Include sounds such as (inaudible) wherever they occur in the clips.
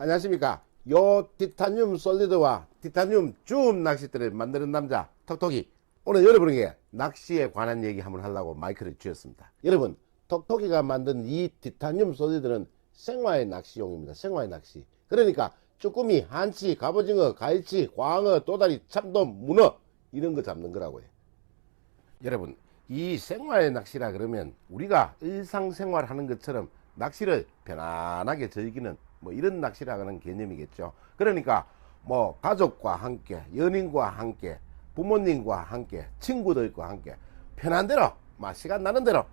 안녕하십니까. 요 티타늄 솔리드와 티타늄 줌 낚싯대를 만드는 남자 톡톡이 오늘 여러분에게 낚시에 관한 얘기 한번 하려고 마이크를 쥐었습니다. 여러분 톡톡이가 만든 이 티타늄 솔리드는 생화의 낚시용입니다. 생화의 낚시. 그러니까 쭈꾸미, 한치, 갑오징어, 갈치, 광어, 도다리, 참돔, 문어 이런 거 잡는 거라고요. 여러분 이 생활의 낚시라 그러면 우리가 일상생활 하는 것처럼 낚시를 편안하게 즐기는 뭐 이런 낚시라는 개념이겠죠. 그러니까 뭐 가족과 함께 연인과 함께 부모님과 함께 친구들과 함께 편한 대로 막 시간 나는 대로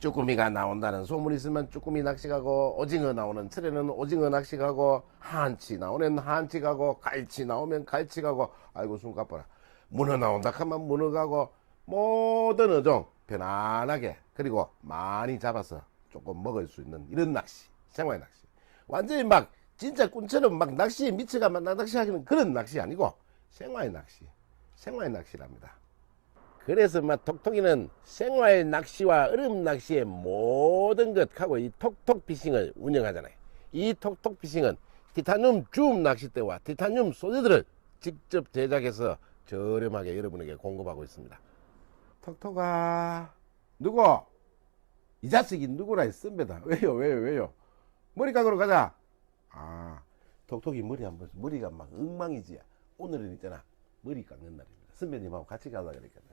쭈꾸미가 나온다는 소문이 있으면 쭈꾸미 낚시 가고 오징어 나오는 철에는 오징어 낚시 가고 한치 나오면 한치 가고 갈치 나오면 갈치 가고 아이고 숨 가빠라 문어 나온다 하면 문어 가고 모든 어종 편안하게 그리고 많이 잡아서 조금 먹을 수 있는 이런 낚시 생활 낚시 완전히 막 진짜 꾼처럼 막 낚시에 미쳐가 막 낚시하기는 그런 낚시 아니고 생활 낚시 생활 낚시랍니다 그래서 막 톡톡이는 생활 낚시와 얼음 낚시의 모든 것하고 이 톡톡 피싱을 운영하잖아요 이 톡톡 피싱은 티타늄 줌 낚싯대와 티타늄 소재들을 직접 제작해서 저렴하게 여러분에게 공급하고 있습니다 톡톡아 누구? 이 자식이 누구라 했습니다. (laughs) 왜요? 왜요? 왜요? 머리 깎으러 가자. 아, 톡톡이 머리 한번 머리가 막 엉망이지. 오늘은 있잖아. 머리 깎는 날입니다. 선배님하고 같이 가자 그랬거든.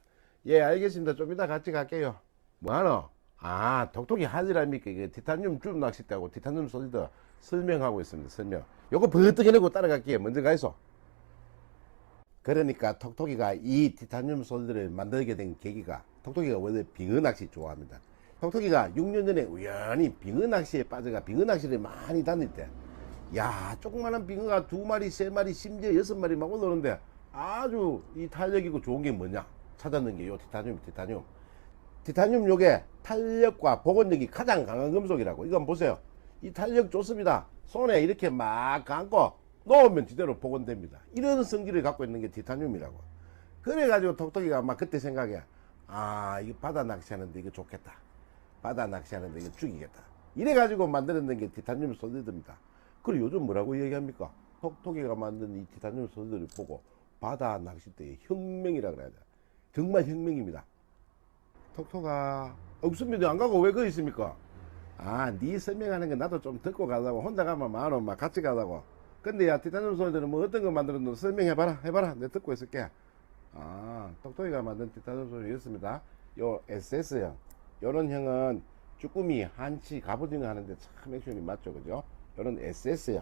예, 알겠습니다. 좀 이따 같이 갈게요. 뭐하노? 아, 톡톡이 하지랍니까? 이게 티타늄 줌 낚싯대하고 티타늄 소리도 설명하고 있습니다. 설명. 요거 버뜩 해놓고 따라갈게요. 먼저 가이소. 그러니까 톡톡이가 이 티타늄 솔드를 만들게 된 계기가 톡톡이가 원래 빙어 낚시 좋아합니다. 톡톡이가 6년 전에 우연히 빙어 낚시에 빠져가 빙어 낚시를 많이 다닐 때, 야 조그마한 빙어가 두 마리, 세 마리, 심지어 여섯 마리 막 올라오는데 아주 이 탄력이고 좋은 게 뭐냐 찾았는 게 요 티타늄, 티타늄. 티타늄 요게 탄력과 복원력이 가장 강한 금속이라고. 이건 보세요. 이 탄력 좋습니다. 손에 이렇게 막 감고 놓으면 제대로 복원됩니다. 이런 성질을 갖고 있는 게 티타늄이라고. 그래가지고 톡톡이가 막 그때 생각해. 아, 이거 바다 낚시하는데 이거 좋겠다. 바다 낚시하는데 이거 죽이겠다. 이래가지고 만들어낸 게 티타늄 솔리드입니다. 그리고 요즘 뭐라고 얘기합니까? 톡톡이가 만든 이 티타늄 솔리드를 보고 바다 낚싯대의 혁명이라 그래야 돼. 정말 혁명입니다. 톡톡아, 없습니다. 안 가고 왜 거기 있습니까? 아, 네 설명하는 거 나도 좀 듣고 가려고. 혼자 가면 만원 막 같이 가려고. 근데 야, 티타늄 솔리드는 뭐 어떤 거 만들었노? 설명해봐라. 해봐라. 내가 듣고 있을게. 아, 톡톡이가 만든 티타늄 솔리드였습니다. 요 SS형. 요런 형은 쭈꾸미, 한치, 갑오징어 하는데 참 액션이 맞죠. 그죠? 요런 SS형.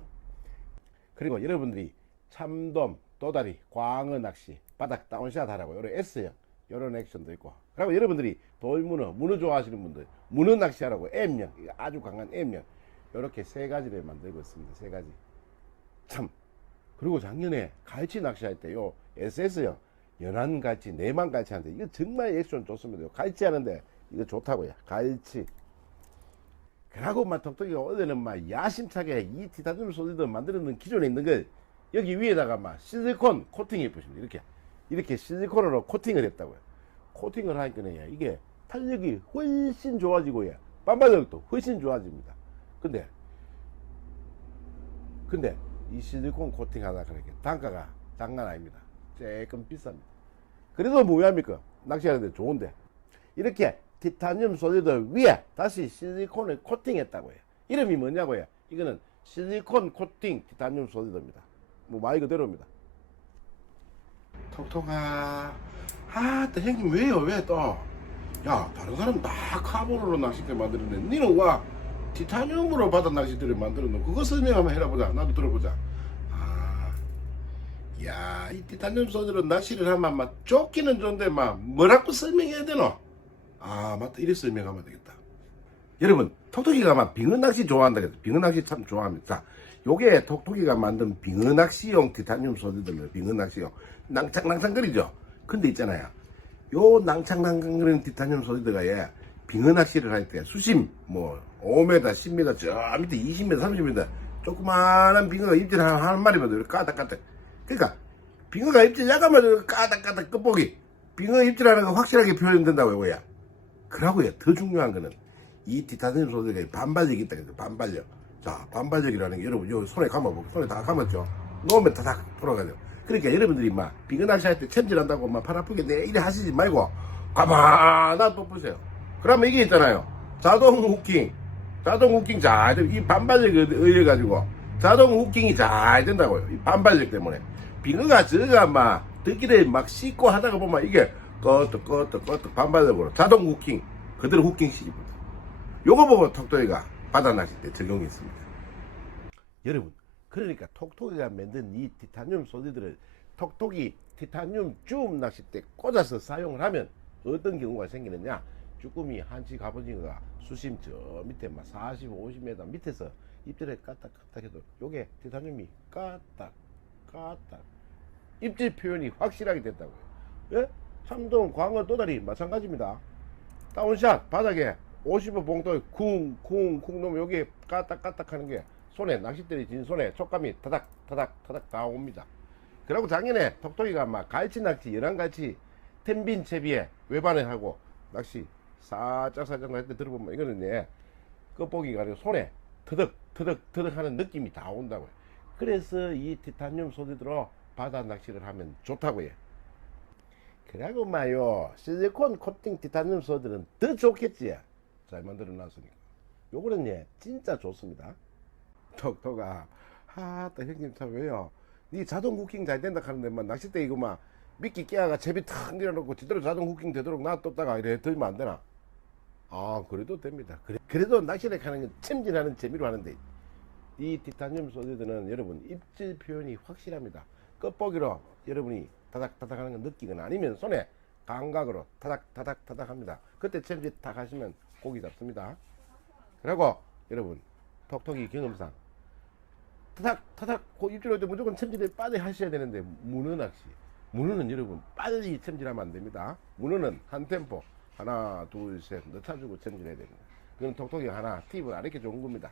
그리고 여러분들이 참돔, 도다리, 광어 낚시, 바닥 다운샷 하라고 요런 S형. 요런 액션도 있고. 그리고 여러분들이 돌문어, 문어 좋아하시는 분들, 문어 낚시하라고 M형. 아주 강한 M형. 요렇게 세 가지를 만들고 있습니다. 세 가지. 참. 그리고 작년에 갈치 낚시할 때요 SS형. 연한 갈치, 내만 갈치 하는데 이거 정말 액션 좋습니다. 요 갈치 하는데 이거 좋다고요. 갈치. 그러고 막 톡톡이가 원래는 막 야심차게 이 티타늄 솔리드 만들어놓은 기존에 있는 걸 여기 위에다가 막 실리콘 코팅해 보십니다. 이렇게 이렇게 실리콘으로 코팅을 했다고요. 코팅을 하니까 이게 탄력이 훨씬 좋아지고 요. 반발력도 훨씬 좋아집니다. 근데 근데 이 실리콘 코팅하다 그렇게 단가가 장난 아닙니다. 조금 비쌉니다. 그래도 뭐합니까? 낚시하는데 좋은데 이렇게 티타늄 솔리드 위에 다시 실리콘을 코팅했다고 해요. 이름이 뭐냐고요? 이거는 실리콘 코팅 티타늄 솔리드입니다. 뭐 말 그대로입니다. 톡톡아, 아, 또 형님 왜요? 왜 또? 야, 다른 사람 다 카본으로 낚싯대 만들었는데 니는 와 티타늄으로 바다 낚싯대를 만들었노? 그거 설명 한번 해라보자. 나도 들어보자. 아, 야, 이 티타늄 솔리드로 낚시를 하면 막 쫓기는 좋은데 막 뭐라고 설명해야 되노? 아 맞다. 이래 설명하면 되겠다. 여러분 톡톡이가 막 빙어 낚시 좋아한다 그래서 빙어 낚시 참 좋아합니다. 요게 톡톡이가 만든 빙어 낚시용 티타늄 소리들은 빙어 낚시용 낭창낭창거리죠? 근데 있잖아요. 요 낭창낭창거리는 티타늄 소리들가 예 빙어 낚시를 할 때 수심 뭐 5m 10m 저 밑에 20m 30m 조그마한 빙어가 입질 한, 한 마리만 까닥까닥 그러니까 빙어가 입질 약하면 까닥까닥 끝보기. 빙어 입질하는 거 확실하게 표현된다고요 뭐야 그러고요 더 중요한 거는 이 티타늄 소리가 반발력이 있다 그래서 반발력 자, 반발력이라는 게 여러분, 요 손에 감아보고, 손에 다 감았죠? 놓으면 다닥 돌아가죠. 그러니까 여러분들이 막, 비근 낚시 할 때 챔질한다고 막 팔 아프겠네, 이래 하시지 말고, 가만히 또 보세요. 그러면 이게 있잖아요. 자동 후킹. 자동 후킹 잘, 돼. 이 반발력에 의해 가지고, 자동 후킹이 잘 된다고요. 이 반발력 때문에. 빙어가 저가 막, 듣기를 막 씻고 하다가 보면 이게, 꺼떡, 꺼떡, 꺼떡 반발력으로 자동 후킹. 그대로 후킹 시집니다. 요거 보고 톡톡이가 낚시 때 적용했습니다. 여러분, 그러니까 톡톡이가 만든 이 티타늄 소리들을 톡톡이 티타늄 줌 낚시 때 꽂아서 사용을 하면 어떤 경우가 생기느냐? 쭈꾸미 한치 갑오징어가 수심 저 밑에 막 40, 50m 밑에서 입질에 까딱까딱 해도 요게 티타늄이 까딱 까딱 입질 표현이 확실하게 됐다고요. 예? 참돔, 광어, 도다리 마찬가지입니다. 다운샷 바닥에 50원 봉도에 쿵쿵쿵 놓으면 여기 까딱까딱 하는 게 손에 낚싯대를 진 손에 촉감이 타닥 타닥 타닥 다 옵니다. 그리고 작년에 톡톡이가 막 갈치 낚시 열한갈치 텐빈 채비에 외반에 하고 낚시 살짝 살짝 할때 들어보면 이거는 예 끝보기가 아니고 손에 터득 터득 터득 하는 느낌이 다 온다고요. 그래서 이 티타늄 소리들로 바다 낚시를 하면 좋다고요. 그래고 마요 실리콘 코팅 티타늄 소들은 더 좋겠지. 잘 만들어 놨으니까. 요거는 예 진짜 좋습니다. 톡톡아 하따 형님 참 왜요? 니 자동 후킹 잘 된다 하는데 막 낚싯대 이거 막 미끼 깨가 제비 탁 내려놓고 제대로 자동 후킹 되도록 놔뒀다가 이래 들면 안 되나? 아 그래도 됩니다. 그래, 그래도 낚시를 하는 건 챔질하는 재미로 하는데. 이 티타늄 소리들은 여러분 입질 표현이 확실합니다. 끝보기로 여러분이 타닥 타닥 하는 거 느끼거나 아니면 손에 감각으로 타닥 타닥 타닥 합니다. 그때 챔질 탁 하시면 고기 잡습니다. 그리고 여러분 톡톡이 경험상 타닥 타닥 고 입질할 때 무조건 챔질에 빨리 하셔야 되는데 문어 낚시 문어는 여러분 빨리 챔질하면 안 됩니다. 문어는 한 템포 하나 둘셋 넣어주고 챔질해야 됩니다. 그건 톡톡이 하나 팁을 알게 좋은 겁니다.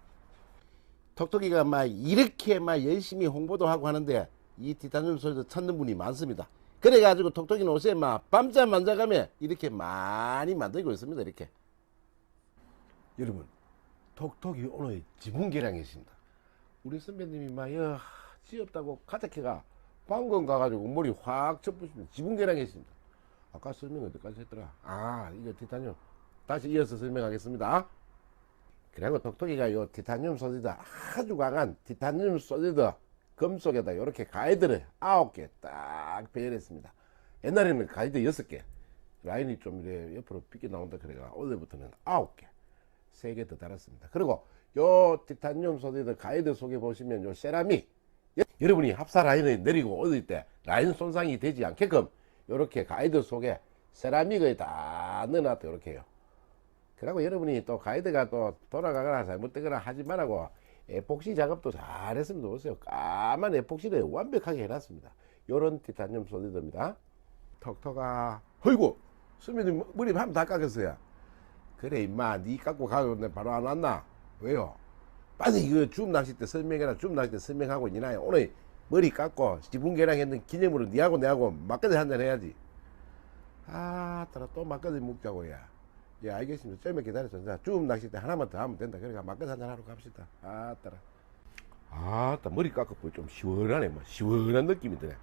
톡톡이가 막 이렇게 막 열심히 홍보도 하고 하는데 이 티타늄 소리도 찾는 분이 많습니다. 그래가지고 톡톡이는 옷에 막 밤잠 만져가며 이렇게 많이 만들고 있습니다. 이렇게. 여러분, 톡톡이 오늘 지붕계량이십니다. 우리 선배님이 막, 야, 지없다고 가자키가 방금 가가지고 머리 확 접으시면 지붕계량이십니다. 아까 설명 어디까지 했더라? 아, 이거 티타늄. 다시 이어서 설명하겠습니다. 그리고 톡톡이가 요 티타늄 소리드 아주 강한 티타늄 소리드 금속에다 이렇게 가이드를 아홉 개 딱 배열했습니다. 옛날에는 가이드 여섯 개 라인이 좀 이래 옆으로 삐게 나온다 그래가 오늘부터는 아홉 개, 세 개 더 달았습니다. 그리고 요 티타늄 소리드 가이드 속에 보시면 요 세라믹 여- 여러분이 합사 라인을 내리고 올릴 때 라인 손상이 되지 않게끔 이렇게 가이드 속에 세라믹을 다 넣어놨다 이렇게요. 그리고 여러분이 또 가이드가 또 돌아가거나 잘못되거나 하지 말라고 에폭시 작업도 잘 했습니다. 보세요. 까만 에폭시를 완벽하게 해놨습니다. 요런 티타늄 솔리드입니다. 턱턱아, 허이고, 수민이 머리 한번 다 깎았어요. 그래, 임마, 니 깎고 가는데 바로 안 왔나? 왜요? 빨리 이거 줌 낚시 때 설명해라. 줌 낚시 때 설명하고 있나요? 오늘 머리 깎고 지붕계량 했는 기념으로 니하고 내하고 막걸리 한잔 해야지. 아, 따라 또 막걸리 먹자고, 야. 예, 알겠습니다. 좀만 기다려서. 자, 쭉 낚시 때 하나만 더 하면 된다. 그러니까 막걸리 하러 갑시다. 아, 따라. 아, 따 머리 깎고 좀 시원하네. 뭐, 시원한 느낌이 드네.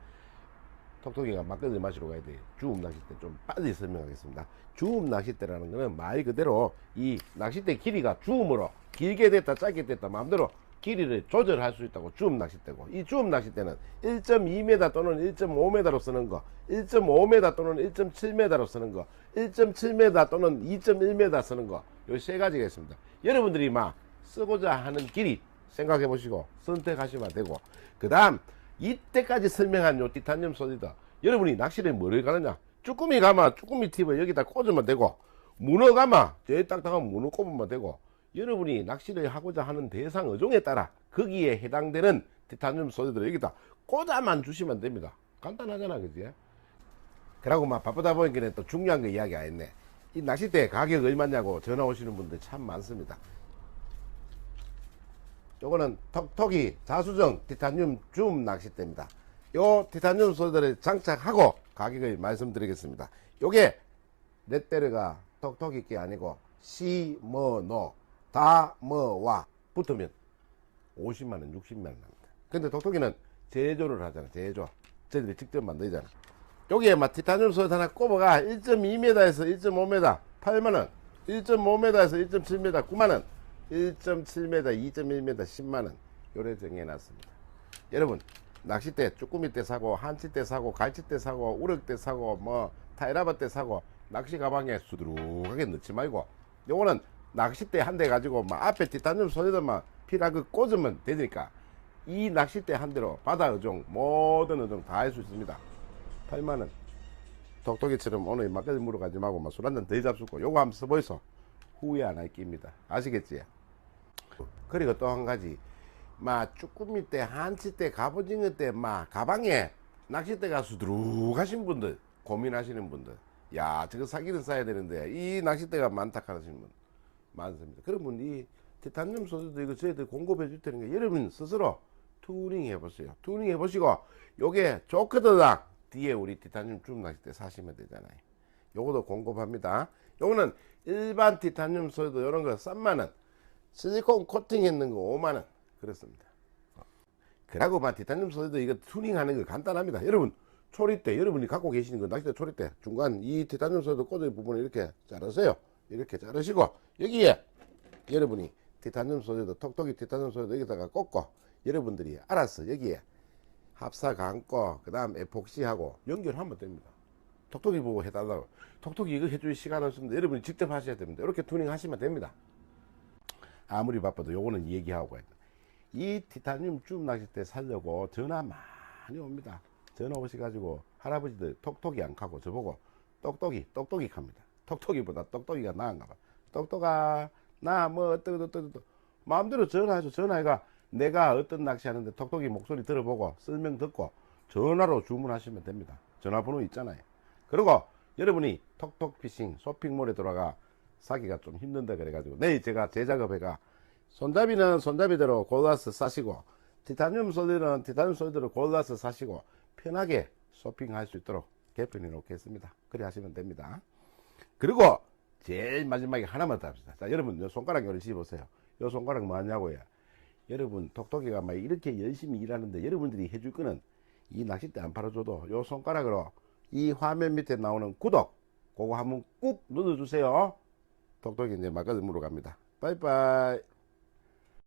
톡톡이가 막걸리 마시러 가야 돼. 주움 낚싯대 좀 빨리 설명하겠습니다. 주움 낚싯대라는 거는 말 그대로 이 낚싯대 길이가 주움으로 길게 됐다 짧게 됐다 마음대로 길이를 조절할 수 있다고 주움 낚싯대고 이 주움 낚싯대는 1.2m 또는 1.5m로 쓰는 거 1.5m 또는 1.7m로 쓰는 거 1.7m 또는 2.1m 쓰는 거 요 세 가지가 있습니다. 여러분들이 막 쓰고자 하는 길이 생각해 보시고 선택하시면 되고 그 다음 이때까지 설명한 요 티타늄 소리다 여러분이 낚시를 뭐를 가느냐? 쭈꾸미 가마 쭈꾸미 팁을 여기다 꽂으면 되고 문어 가마 제일 딱딱한 문어 꼽으면 되고 여러분이 낚시를 하고자 하는 대상 어종에 따라 거기에 해당되는 티타늄 소리들을 여기다 꽂아만 주시면 됩니다. 간단하잖아, 그지? 그러고 막 바쁘다 보니까 또 중요한 거 이야기 안 했네. 이 낚싯대 가격 얼마냐고 전화 오시는 분들 참 많습니다. 요거는 톡톡이 자수정 티타늄 줌 낚싯대입니다. 요 티타늄 소리들을 장착하고 가격을 말씀드리겠습니다. 요게 넷데르가 톡톡이 게 아니고 시, 뭐, 노, 다, 뭐, 와 붙으면 50만 원, 60만 원 합니다. 근데 톡톡이는 제조를 하잖아. 제조. 저희들이 직접 만들잖아. 여기에 막 티타늄 소드 하나 꼽아가 1.2m에서 1.5m 8만 원, 1.5m에서 1.7m 9만 원, 1.7m, 2.1m 10만 원 요래 정해놨습니다. 여러분 낚싯대 쭈꾸미 때 사고 한치 때 사고 갈치 때 사고 우럭 때 사고 뭐 타이라바 때 사고 낚시 가방에 수두룩하게 넣지 말고 요거는 낚싯대 한 대 가지고 막 앞에 소리들만 필요한 거 꽂으면 되니까 이 낚싯대 한 대로 바다 어종 모든 어종 다 할 수 있습니다. 8만원 톡톡이처럼 오늘 막걸리 물어 가지 말고 막 술 한잔 더 잡수고 요거 한번 써보이소. 후회 안 할 깁니다. 아시겠지? 그리고 또 한 가지. 막 쭈꾸미 때 한치 때 갑오징어 때막 가방에 낚싯대 가 수두룩하신 분들 고민하시는 분들. 야 저거 사기는 사야 되는데 이 낚싯대가 많다 하시는 분 많습니다. 그런 분이 티타늄 소드도 이거 저희들 공급해 줄 테니까 여러분 스스로 투닝 해보세요. 투닝 해보시고 요게 조크드락 뒤에 우리 티타늄 줌 낚싯대 사시면 되잖아요. 요거도 공급합니다. 요거는 일반 티타늄 소드 이런 거 3만원 실리콘 코팅 했는 거 5만원 그렇습니다. 그러고 막 티타늄 소드 이거 튜닝하는 거 간단합니다. 여러분 초리대 여러분이 갖고 계시는 거 낚싯대 초리대 중간 이 티타늄 소드 꽂은 부분을 이렇게 자르세요 이렇게 자르시고 여기에 여러분이 티타늄 소드도 톡톡이 티타늄 소드 여기다가 꽂고 여러분들이 알아서 여기에 합사 감고 그 다음 에폭시하고 연결하면 됩니다. 톡톡이 보고 해달라고. 톡톡이 이거 해줄 시간 없습니다. 여러분이 직접 하셔야 됩니다. 이렇게 튜닝 하시면 됩니다. 아무리 바빠도 요거는 얘기하고 돼. 이 티타늄 줌 낚싯대 살려고 전화 많이 옵니다. 전화 오셔가지고 할아버지들 톡톡이 안 가고 저보고 똑똑이 똑똑이 갑니다 톡톡이보다 똑똑이가 나은가 봐. 똑똑아 나 뭐 어떠고 어떠고 마음대로 전화하죠 전화해가 내가 어떤 낚시 하는데 톡톡이 목소리 들어보고 설명 듣고 전화로 주문하시면 됩니다. 전화번호 있잖아요. 그리고 여러분이 톡톡 피싱 쇼핑몰에 들어가 사기가 좀 힘든다 그래가지고 내일 제가 제작업해가 손잡이는 손잡이대로 골라서 사시고 티타늄 소리는 티타늄 소리대로 골라서 사시고 편하게 쇼핑할 수 있도록 개편해 놓겠습니다. 그래 하시면 됩니다 그리고 제일 마지막에 하나만 더 합시다. 자 여러분 요 손가락 요리 씹으세요. 요 손가락 뭐 하냐고요? 여러분 톡톡이가 막 이렇게 열심히 일하는데 여러분들이 해줄 거는 이 낚싯대 안 팔아줘도 요 손가락으로 이 화면 밑에 나오는 구독 그거 한번 꾹 눌러주세요. 톡톡이 이제 물어 갑니다. 빠이빠이